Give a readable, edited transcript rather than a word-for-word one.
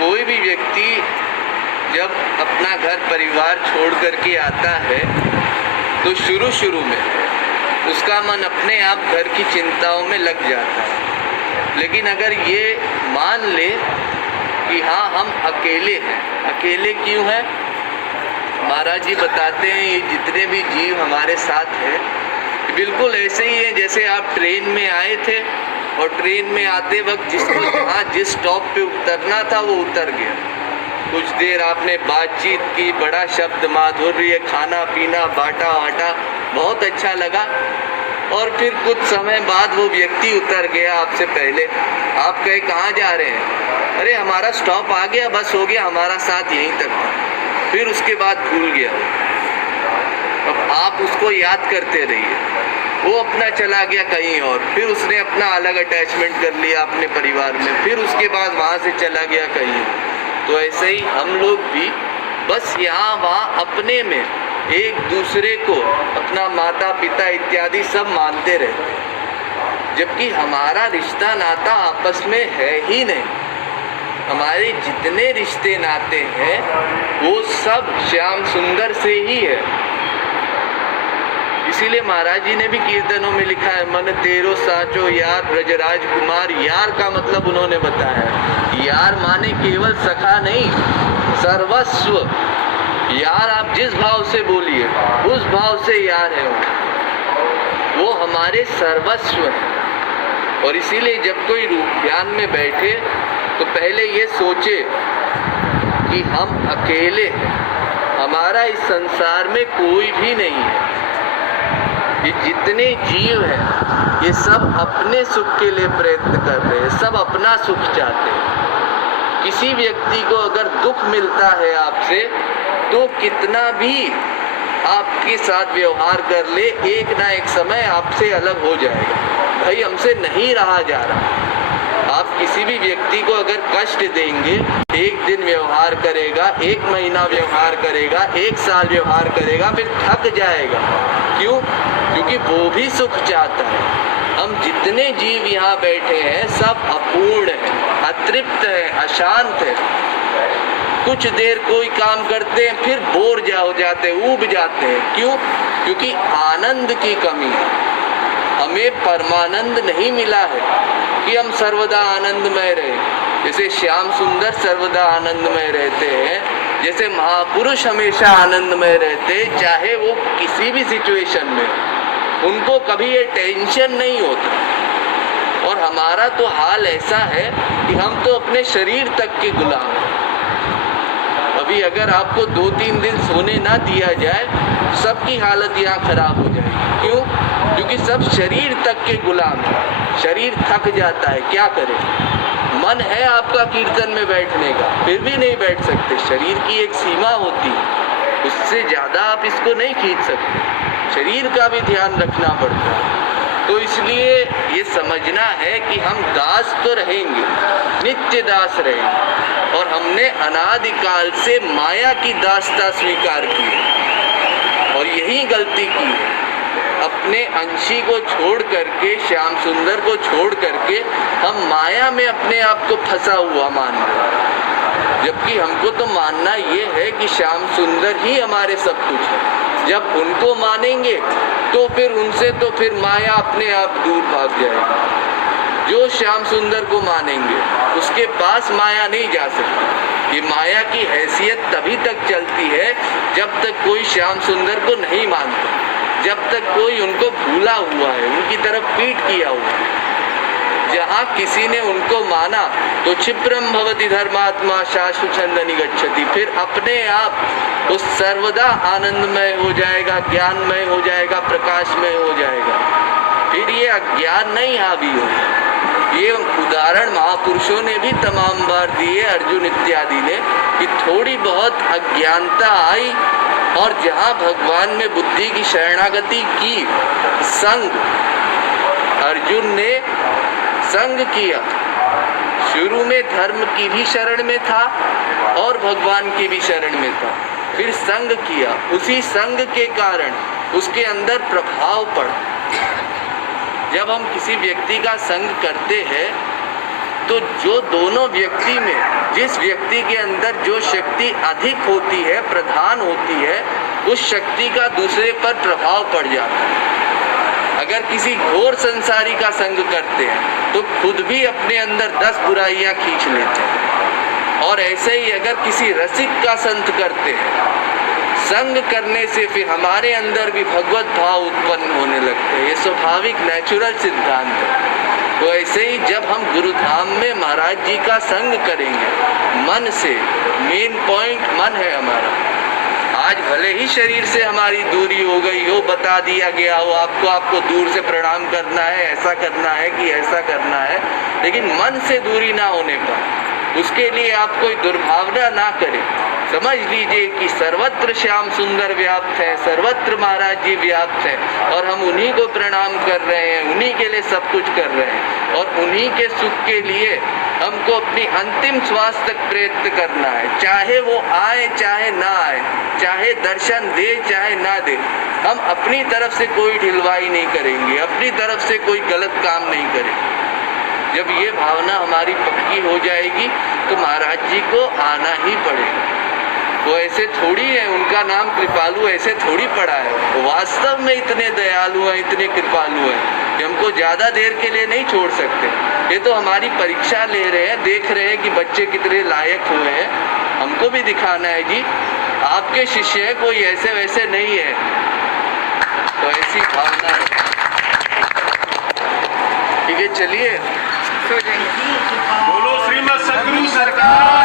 कोई भी व्यक्ति जब अपना घर परिवार छोड़ करके आता है तो शुरू में उसका मन अपने आप घर की चिंताओं में लग जाता है। लेकिन अगर ये मान ले कि हाँ हम अकेले हैं, अकेले क्यों हैं? महाराज जी बताते हैं ये जितने भी जीव हमारे साथ हैं बिल्कुल ऐसे ही है जैसे आप ट्रेन में आए थे और ट्रेन में आते वक्त जिसको जहाँ जिस स्टॉप पे उतरना था वो उतर गया। कुछ देर आपने बातचीत की, बड़ा शब्द माधुर्य, खाना पीना, बाटा वाटा, बहुत अच्छा लगा और फिर कुछ समय बाद वो व्यक्ति उतर गया आपसे पहले। आप कहे कहाँ जा रहे हैं? अरे हमारा स्टॉप आ गया, बस हो गया, हमारा साथ यहीं तक था। फिर उसके बाद भूल गया। अब आप उसको याद करते रहिए, वो अपना चला गया कहीं और, फिर उसने अपना अलग अटैचमेंट कर लिया अपने परिवार में, फिर उसके बाद वहाँ से चला गया कहीं। तो ऐसे ही हम लोग भी बस यहाँ वहाँ अपने में एक दूसरे को अपना माता पिता इत्यादि सब मानते रहते हैं, जबकि हमारा रिश्ता नाता आपस में है ही नहीं। हमारे जितने रिश्ते नाते हैं वो सब श्याम सुंदर से ही है। इसीलिए महाराज जी ने भी कीर्तनों में लिखा है, मन तेरो साचो यार ब्रजराज कुमार। यार का मतलब उन्होंने बताया, यार माने केवल सखा नहीं, सर्वस्व। यार आप जिस भाव से बोलिए उस भाव से यार है वो हमारे सर्वस्व है। और इसीलिए जब कोई ध्यान में बैठे तो पहले ये सोचे कि हम अकेले हैं, हमारा इस संसार में कोई भी नहीं है। ये जितने जीव हैं ये सब अपने सुख के लिए प्रयत्न कर रहे हैं, सब अपना सुख चाहते हैं। किसी व्यक्ति को अगर दुख मिलता है आपसे तो कितना भी आपके साथ व्यवहार कर ले, एक ना एक समय आपसे अलग हो जाएगा। भाई हमसे नहीं रहा जा रहा। आप किसी भी व्यक्ति को अगर कष्ट देंगे, एक दिन व्यवहार करेगा, एक महीना व्यवहार करेगा, एक साल व्यवहार करेगा, फिर थक जाएगा। क्यों? क्योंकि वो भी सुख चाहता है। हम जितने जीव यहाँ बैठे हैं सब अपूर्ण हैं, अतृप्त हैं, अशांत हैं। कुछ देर कोई काम करते हैं फिर बोर हो जाते हैं, ऊब जाते हैं। क्यों? क्योंकि आनंद की कमी है। हमें परमानंद नहीं मिला है कि हम सर्वदा आनंदमय रहे। जैसे श्याम सुंदर सर्वदा आनंदमय रहते हैं, जैसे महापुरुष हमेशा आनंदमय रहते, चाहे वो किसी भी सिचुएशन में, उनको कभी ये टेंशन नहीं होता। और हमारा तो हाल ऐसा है कि हम तो अपने शरीर तक के गुलाम हैं। अभी अगर आपको 2-3 दिन सोने ना दिया जाए, सबकी हालत यहाँ खराब हो जाएगी। क्यों? क्योंकि सब शरीर तक के गुलाम हैं। शरीर थक जाता है, क्या करें? मन है आपका कीर्तन में बैठने का, फिर भी नहीं बैठ सकते। शरीर की एक सीमा होती है, उससे ज़्यादा आप इसको नहीं खींच सकते। शरीर का भी ध्यान रखना पड़ता है। तो इसलिए ये समझना है कि हम दास तो रहेंगे, नित्य दास रहेंगे। और हमने अनादिकाल से माया की दासता स्वीकार की है और यही गलती की है। अपने अंशी को छोड़ करके, श्याम सुंदर को छोड़ करके हम माया में अपने आप को फंसा हुआ मान रहे हैं। जबकि हमको तो मानना ये है कि श्याम सुंदर ही हमारे सब कुछ है। जब उनको मानेंगे तो फिर उनसे तो फिर माया अपने आप दूर भाग जाएगी। जो श्याम सुंदर को मानेंगे उसके पास माया नहीं जा सकती। ये माया की हैसियत तभी तक चलती है जब तक कोई श्याम सुंदर को नहीं मानता, जब तक कोई उनको भूला हुआ है, उनकी तरफ पीठ किया हुआ है। जहाँ किसी ने उनको माना तो क्षिप्रम भवति धर्मात्मा शाश्व छंदनि गच्छति, फिर अपने आप उस सर्वदा आनंदमय हो जाएगा, ज्ञानमय हो जाएगा, प्रकाशमय हो जाएगा। फिर ये अज्ञान नहीं हावी होगा। ये उदाहरण महापुरुषों ने भी तमाम बार दिए, अर्जुन इत्यादि ने, कि थोड़ी बहुत अज्ञानता आई और जहाँ भगवान में बुद्धि की शरणागति की, संग, अर्जुन ने संग किया। शुरू में धर्म की भी शरण में था और भगवान की भी शरण में था, फिर संग किया। उसी संग के कारण उसके अंदर प्रभाव पड़ा। जब हम किसी व्यक्ति का संग करते हैं तो जो दोनों व्यक्ति में जिस व्यक्ति के अंदर जो शक्ति अधिक होती है, प्रधान होती है, उस शक्ति का दूसरे पर प्रभाव पड़ जाता है। अगर किसी घोर संसारी का संग करते हैं तो खुद भी अपने अंदर 10 बुराइयां खींच लेते हैं, और ऐसे ही अगर किसी रसिक का संग करते हैं, संग करने से फिर हमारे अंदर भी भगवत भाव उत्पन्न होने लगते हैं। ये स्वाभाविक नेचुरल सिद्धांत है। तो ऐसे ही जब हम गुरुधाम में महाराज जी का संग करेंगे मन से, मेन पॉइंट मन है हमारा। आज भले ही शरीर से हमारी दूरी हो गई हो, बता दिया गया हो आपको दूर से प्रणाम करना है, ऐसा करना है कि ऐसा करना है, लेकिन मन से दूरी ना होने पर उसके लिए आप कोई दुर्भावना ना करें। समझ लीजिए कि सर्वत्र श्याम सुंदर व्याप्त है, सर्वत्र महाराज जी व्याप्त है, और हम उन्हीं को प्रणाम कर रहे हैं, उन्हीं के लिए सब कुछ कर रहे हैं, और उन्हीं के सुख के लिए हमको अपनी अंतिम श्वास तक प्रयत्न करना है। चाहे वो आए चाहे ना आए, चाहे दर्शन दे चाहे ना दे, हम अपनी तरफ से कोई ढिलवाई नहीं करेंगे, अपनी तरफ से कोई गलत काम नहीं करेंगे। जब ये भावना हमारी पक्की हो जाएगी तो महाराज जी को आना ही पड़ेगा। वो ऐसे थोड़ी है, उनका नाम कृपालु ऐसे थोड़ी पड़ा है, वो वास्तव में इतने दयालु हैं, इतने कृपालु हैं कि हमको ज़्यादा देर के लिए नहीं छोड़ सकते। ये तो हमारी परीक्षा ले रहे हैं, देख रहे हैं कि बच्चे कितने लायक हुए हैं, हमको भी दिखाना है जी आपके शिष्य है, कोई ऐसे वैसे नहीं है। तो ऐसी भावना है। ठीक है, चलिए बोलो श्रीमद सद्गुरु सरकार।